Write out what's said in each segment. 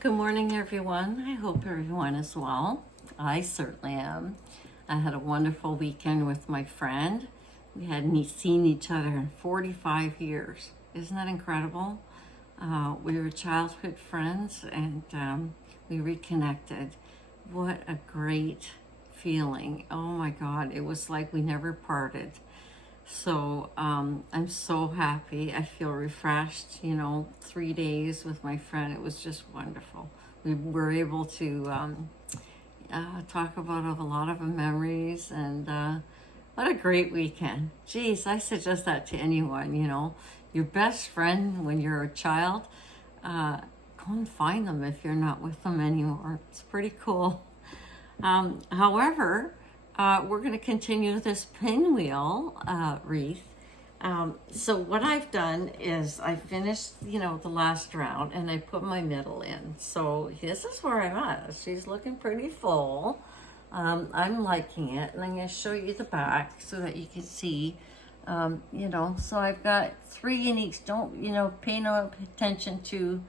Good morning, everyone. I hope everyone is well. I certainly am. I had a wonderful weekend with my friend. We hadn't seen each other in 45 years. Isn't that incredible? We were childhood friends and we reconnected. What a great feeling. Oh my God, it was like we never parted. So I'm so happy. I feel refreshed. 3 days with my friend. It was just wonderful. We were able to talk about a lot of memories, and what a great weekend. Geez, I suggest that to anyone. Your best friend when you're a child, go and find them if you're not with them anymore. It's pretty cool. However, we're going to continue this pinwheel wreath. So what I've done is I finished, the last round, and I put my middle in. So this is where I'm at. She's looking pretty full. I'm liking it, and I'm going to show you the back so that you can see. So I've got 3 in each. Don't, pay no attention to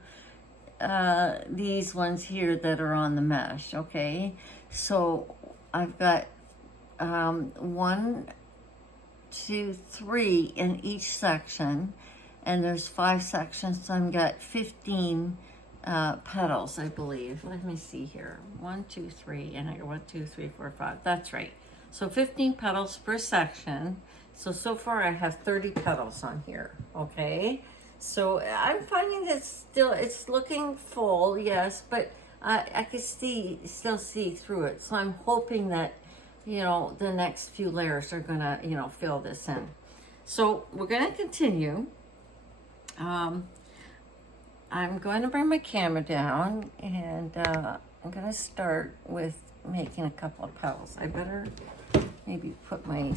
these ones here that are on the mesh, okay? So I've got 1, 2, 3 in each section, and there's 5 sections, so I've got 15 petals, I believe. Let me see here. 1, 2, 3, and I got 1, 2, 3, 4, 5. That's right. So 15 petals per section. So far I have 30 petals on here. Okay. So I'm finding that it's looking full, yes, but I can still see through it. So I'm hoping that the next few layers are gonna, fill this in. So we're gonna continue. I'm going to bring my camera down, and I'm gonna start with making a couple of petals. I better maybe put my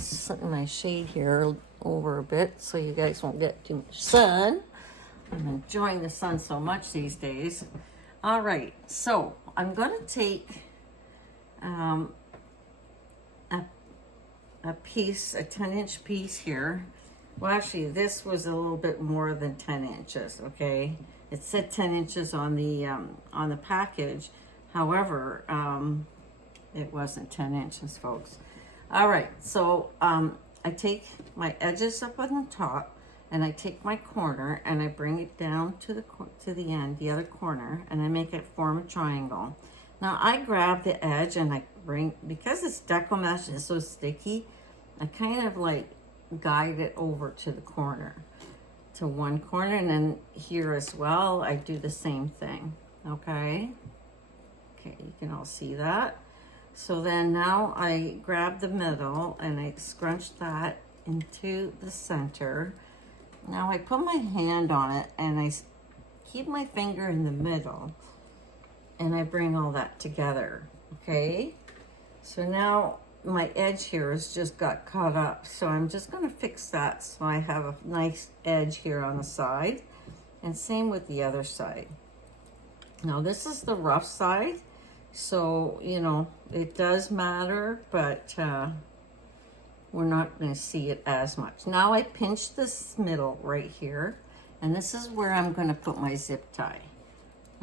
shade here over a bit so you guys won't get too much sun. I'm enjoying the sun so much these days. All right, so I'm gonna take a piece, a 10-inch piece here. Well, actually, this was a little bit more than 10 inches, okay? It said 10 inches on the package. However, it wasn't 10 inches, folks. All right, so I take my edges up on the top, and I take my corner, and I bring it down to the end, the other corner, and I make it form a triangle. Now, I grab the edge, and because it's Deco mesh and it's so sticky, I kind of like guide it over to the corner, to one corner, and then here as well, I do the same thing, okay? Okay, you can all see that. So then now I grab the middle and I scrunch that into the center. Now I put my hand on it and I keep my finger in the middle and I bring all that together, okay? So now my edge here has just got caught up. So I'm just gonna fix that so I have a nice edge here on the side, and same with the other side. Now this is the rough side, so it does matter, but we're not gonna see it as much. Now I pinch this middle right here, and this is where I'm gonna put my zip tie.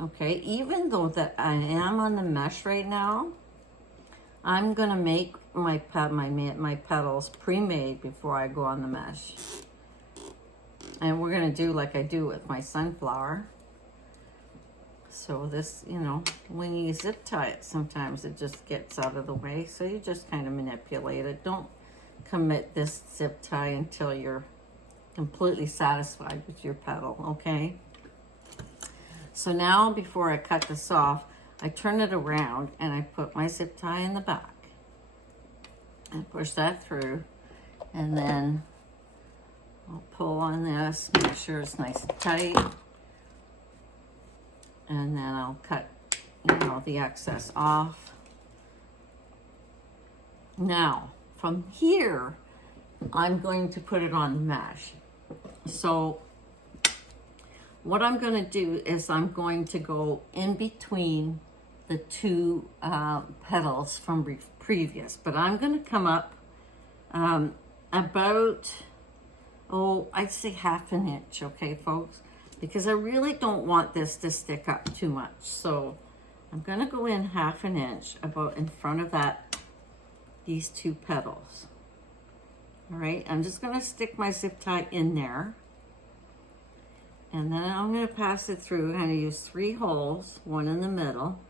Okay, even though that I am on the mesh right now, I'm gonna make my petals pre-made before I go on the mesh. And we're gonna do like I do with my sunflower. So this, when you zip tie it, sometimes it just gets out of the way. So you just kind of manipulate it. Don't commit this zip tie until you're completely satisfied with your petal, okay? So now before I cut this off, I turn it around and I put my zip tie in the back. And push that through, and then I'll pull on this, make sure it's nice and tight, and then I'll cut, the excess off. Now, from here, I'm going to put it on the mesh. So what I'm going to do is I'm going to go in between the 2 petals from previous, but I'm going to come up about, I'd say 1/2 inch, okay, folks? because I really don't want this to stick up too much. So I'm gonna go in 1/2 inch about in front of these 2 petals. All right, I'm just gonna stick my zip tie in there. And then I'm gonna pass it through. I'm gonna use 3 holes, 1 in the middle.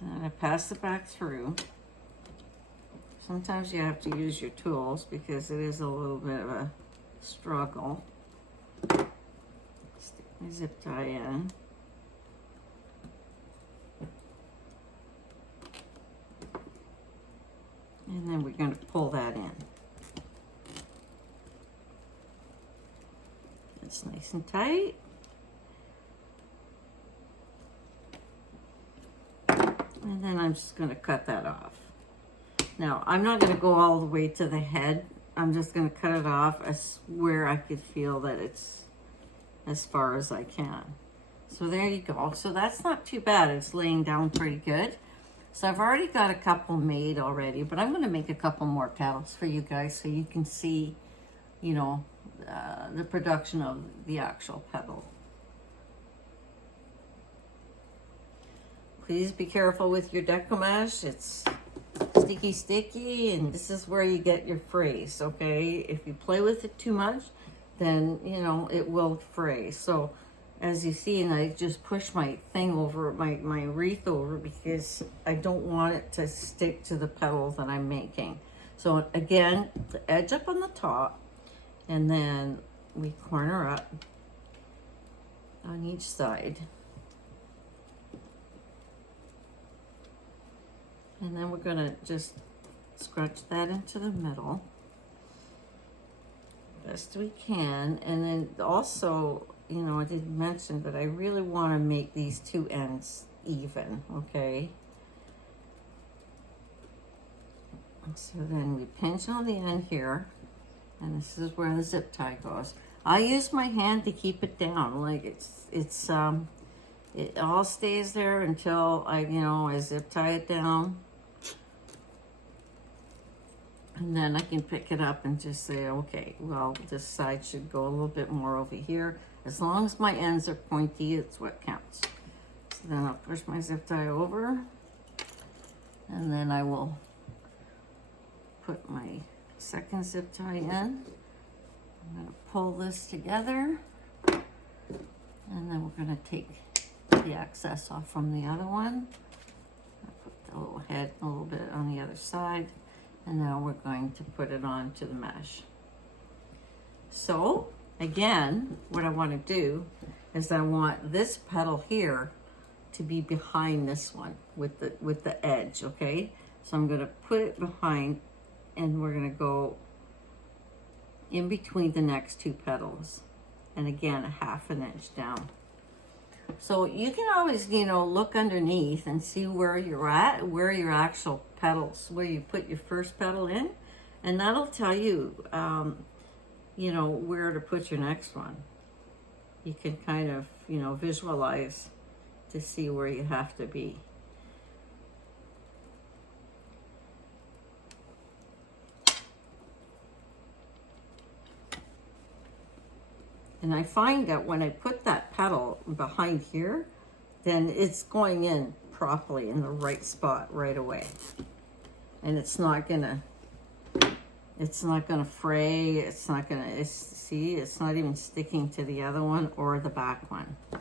And I pass it back through. Sometimes you have to use your tools because it is a little bit of a struggle. Stick my zip tie in. And then we're going to pull that in. It's nice and tight. And then I'm just going to cut that off. Now, I'm not going to go all the way to the head. I'm just going to cut it off as where I could feel that it's as far as I can. So there you go. So that's not too bad. It's laying down pretty good. So I've already got a couple made already, but I'm going to make a couple more petals for you guys so you can see, you know, the production of the actual petal. Please be careful with your decommage. It's sticky, and this is where you get your frays, okay? If you play with it too much, then, you know, it will fray. So as you see, and I just push my thing over, my wreath over, because I don't want it to stick to the petal that I'm making. So again, the edge up on the top, and then we corner up on each side. And then we're gonna just scrunch that into the middle best we can. And then also, you know, I did mention that I really want to make these 2 ends even, okay? So then we pinch on the end here, and this is where the zip tie goes. I use my hand to keep it down, like it all stays there until I zip tie it down. And then I can pick it up and just say, okay, well, this side should go a little bit more over here. As long as my ends are pointy, it's what counts. So then I'll push my zip tie over, and then I will put my second zip tie in. I'm gonna pull this together, and then we're gonna take the excess off from the other one. I'll put the little head a little bit on the other side. And now we're going to put it on to the mesh. So again, what I want to do is I want this petal here to be behind this one with the edge, okay? So I'm going to put it behind, and we're going to go in between the next 2 petals, and again 1/2 inch down. So you can always, you know, look underneath and see where you're at, where your actual petals, where you put your first petal in, and that'll tell you, you know, where to put your next one. You can kind of, you know, visualize to see where you have to be. And I find that when I put that petal behind here, then it's going in properly in the right spot right away. And it's not gonna fray, it's not even sticking to the other one or the back one. So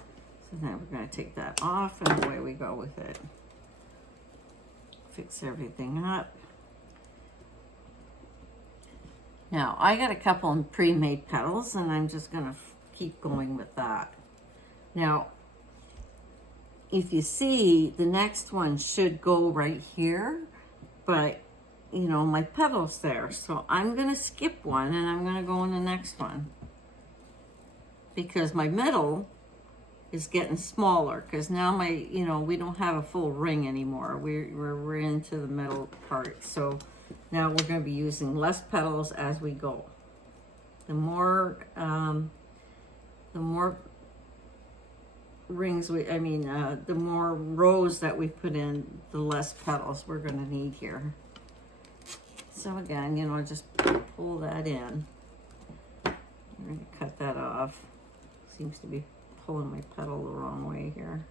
then we're gonna take that off, and away we go with it. Fix everything up. Now, I got a couple of pre-made petals, and I'm just gonna keep going with that. Now, if you see, the next one should go right here, but you know, my petal's there. So I'm gonna skip one, and I'm gonna go in the next one, because my middle is getting smaller, because now we don't have a full ring anymore. We're into the middle part. So now we're going to be using less petals as we go. The more rings the more rows that we put in, the less petals we're going to need here. So again, you know, just pull that in. I'm going to cut that off. Seems to be pulling my petal the wrong way here.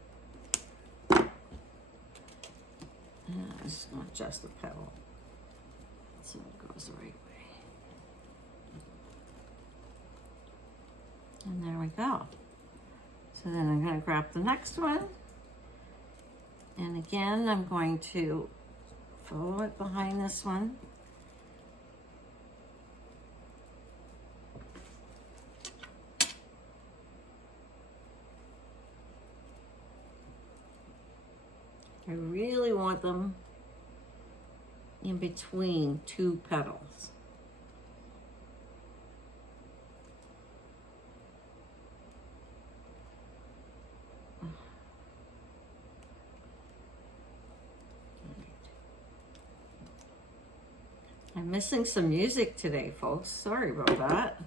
It's not just a petal, so it goes the right way. And there we go. So then I'm going to grab the next one. And again, I'm going to follow it behind this one. I really want them in between two petals. I'm missing some music today, folks. Sorry about that.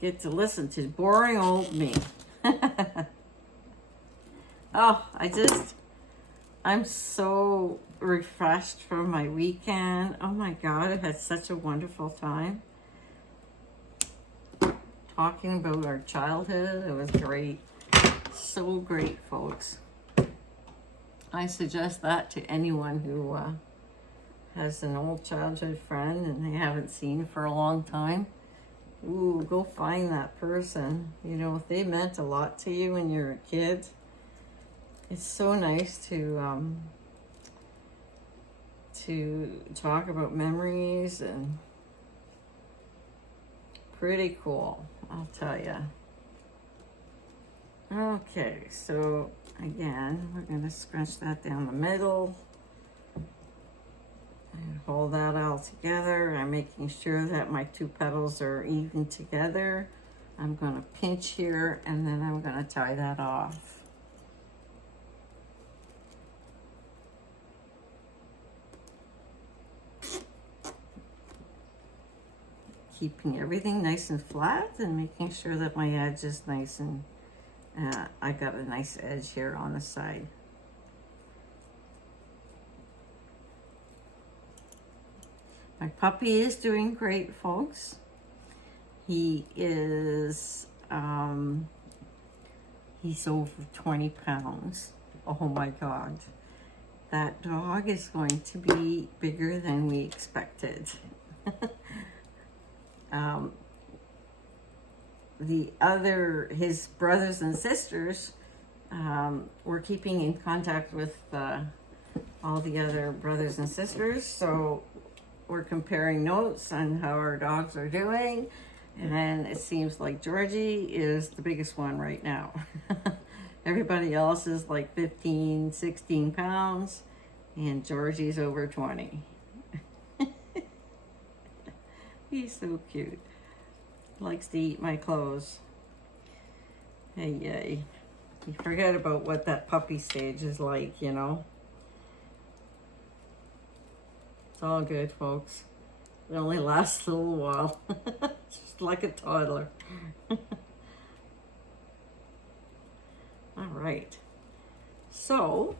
Get to listen to boring old me. Oh, I'm so refreshed from my weekend. Oh my God, I had such a wonderful time. Talking about our childhood, it was great. So great, folks. I suggest that to anyone who has an old childhood friend and they haven't seen for a long time. Ooh, go find that person. You know, if they meant a lot to you when you were a kid, it's so nice to talk about memories, and pretty cool, I'll tell you. Okay, so again, we're going to scrunch that down the middle and hold that all together. I'm making sure that my two petals are even together. I'm going to pinch here, and then I'm going to tie that off. Keeping everything nice and flat and making sure that my edge is nice and I got a nice edge here on the side. My puppy is doing great, folks. He is, he's over 20 pounds. Oh my God. That dog is going to be bigger than we expected. His brothers and sisters, we're keeping in contact with all the other brothers and sisters, so we're comparing notes on how our dogs are doing, and it seems like Georgie is the biggest one right now. Everybody else is like 15, 16 pounds, and Georgie's over 20. He's so cute. Likes to eat my clothes. Hey, yay. You forget about what that puppy stage is like, you know. It's all good, folks. It only lasts a little while. Just like a toddler. All right. So,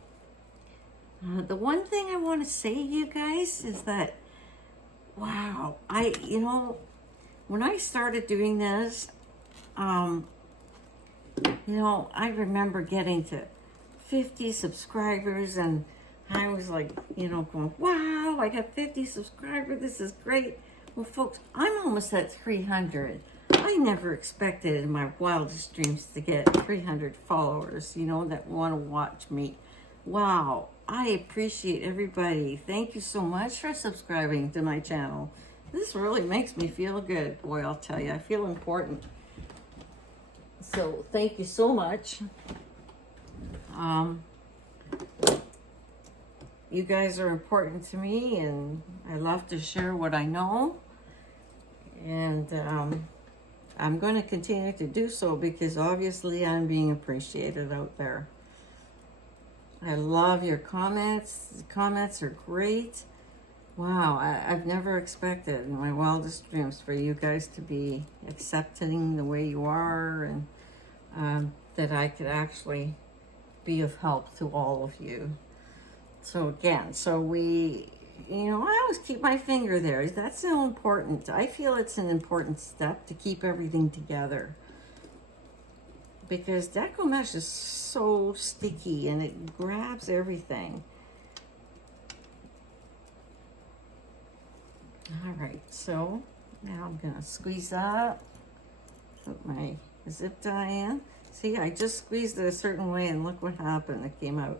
the one thing I want to say to you guys is that, wow, when I started doing this, I remember getting to 50 subscribers, and I was like, going, wow, I got 50 subscribers, this is great. Well, folks, I'm almost at 300. I never expected in my wildest dreams to get 300 followers, that want to watch me. Wow, I appreciate everybody. Thank you so much for subscribing to my channel. This really makes me feel good. Boy, I'll tell you, I feel important. So thank you so much. You guys are important to me, and I love to share what I know. And I'm going to continue to do so because obviously I'm being appreciated out there. I love your comments. The comments are great. Wow, I've never expected in my wildest dreams for you guys to be accepting the way you are, and that I could actually be of help to all of you. So again, I always keep my finger there. That's so important. I feel it's an important step to keep everything together, because Deco mesh is so sticky and it grabs everything. All right, so now I'm gonna squeeze that, put my zip tie in. See, I just squeezed it a certain way and look what happened, it came out.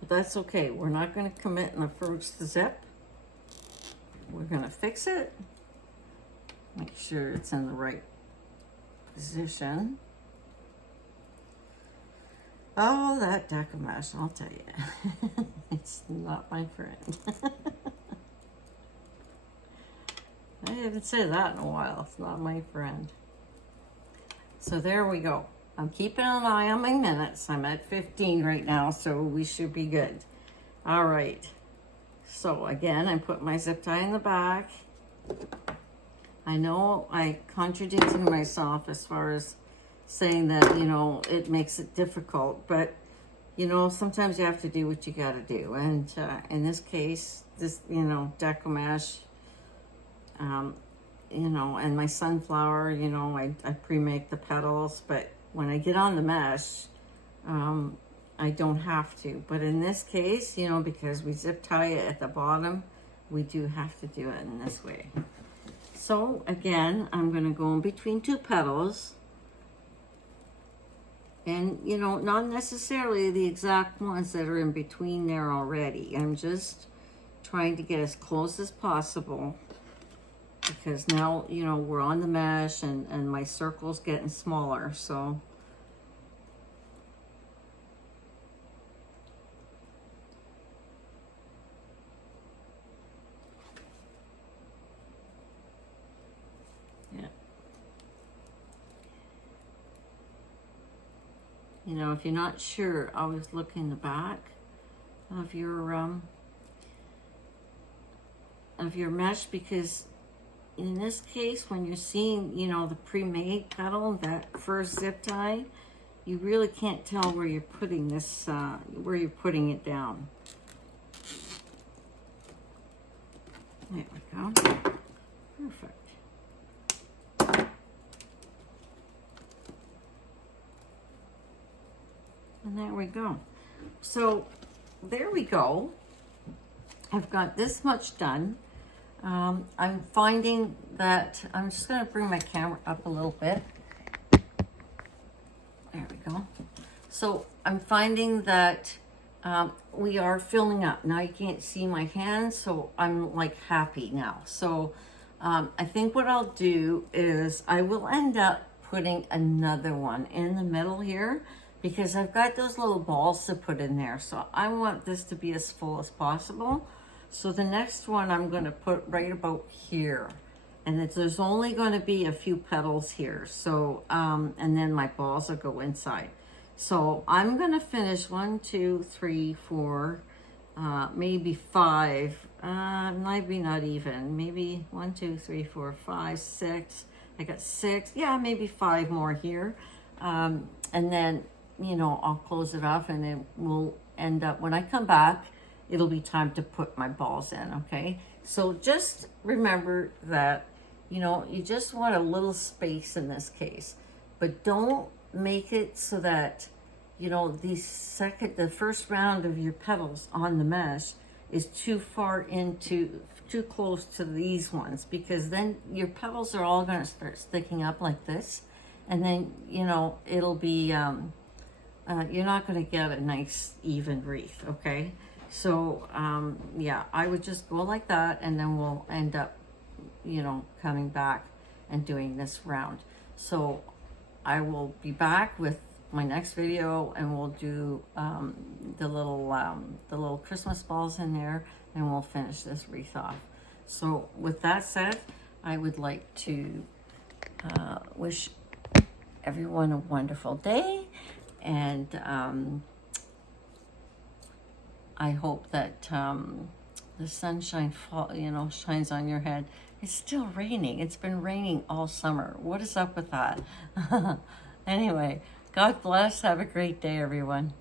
But that's okay, we're not gonna commit in the first zip. We're gonna fix it, make sure it's in the right position. Oh, that Deco mesh, I'll tell you, it's not my friend. I haven't said that in a while. It's not my friend. So there we go. I'm keeping an eye on my minutes. I'm at 15 right now, so we should be good. All right. So again, I put my zip tie in the back. I know I contradicted myself as far as saying that, it makes it difficult, but sometimes you have to do what you got to do. And in this case, this, Deco mesh, and my sunflower, I pre-make the petals, but when I get on the mesh, I don't have to. But in this case, because we zip tie it at the bottom, we do have to do it in this way. So again, I'm going to go in between two petals, and not necessarily the exact ones that are in between there already. I'm just trying to get as close as possible, because now, we're on the mesh and my circle's getting smaller, so. Yeah. If you're not sure, always look in the back of your mesh, because in this case, when you're seeing, the pre-made petal, that first zip tie, you really can't tell where you're putting this, where you're putting it down. There we go. Perfect. And there we go. So there we go. I've got this much done. I'm finding that, I'm just going to bring my camera up a little bit. There we go. So I'm finding that we are filling up. Now you can't see my hands, so I'm like happy now. So I think what I'll do is I will end up putting another one in the middle here, because I've got those little balls to put in there. So I want this to be as full as possible. So the next one I'm going to put right about here, and there's only going to be a few petals here. So and then my balls will go inside. So I'm going to finish 1, 2, 3, 4, maybe 5. Maybe not even. Maybe 1, 2, 3, 4, 5, 6. I got 6. Yeah, maybe 5 more here, and then I'll close it off, and then we'll end up, when I come back, it'll be time to put my balls in, okay? So just remember that, you just want a little space in this case, but don't make it so that, the first round of your petals on the mesh is too close to these ones, because then your petals are all gonna start sticking up like this, and then, it'll be, you're not gonna get a nice even wreath, okay? So, yeah, I would just go like that, and then we'll end up, coming back and doing this round. So I will be back with my next video, and we'll do the little Christmas balls in there, and we'll finish this wreath off. So with that said, I would like to wish everyone a wonderful day, and I hope that the sunshine fall, you know, shines on your head. It's still raining. It's been raining all summer. What is up with that? Anyway, God bless. Have a great day, everyone.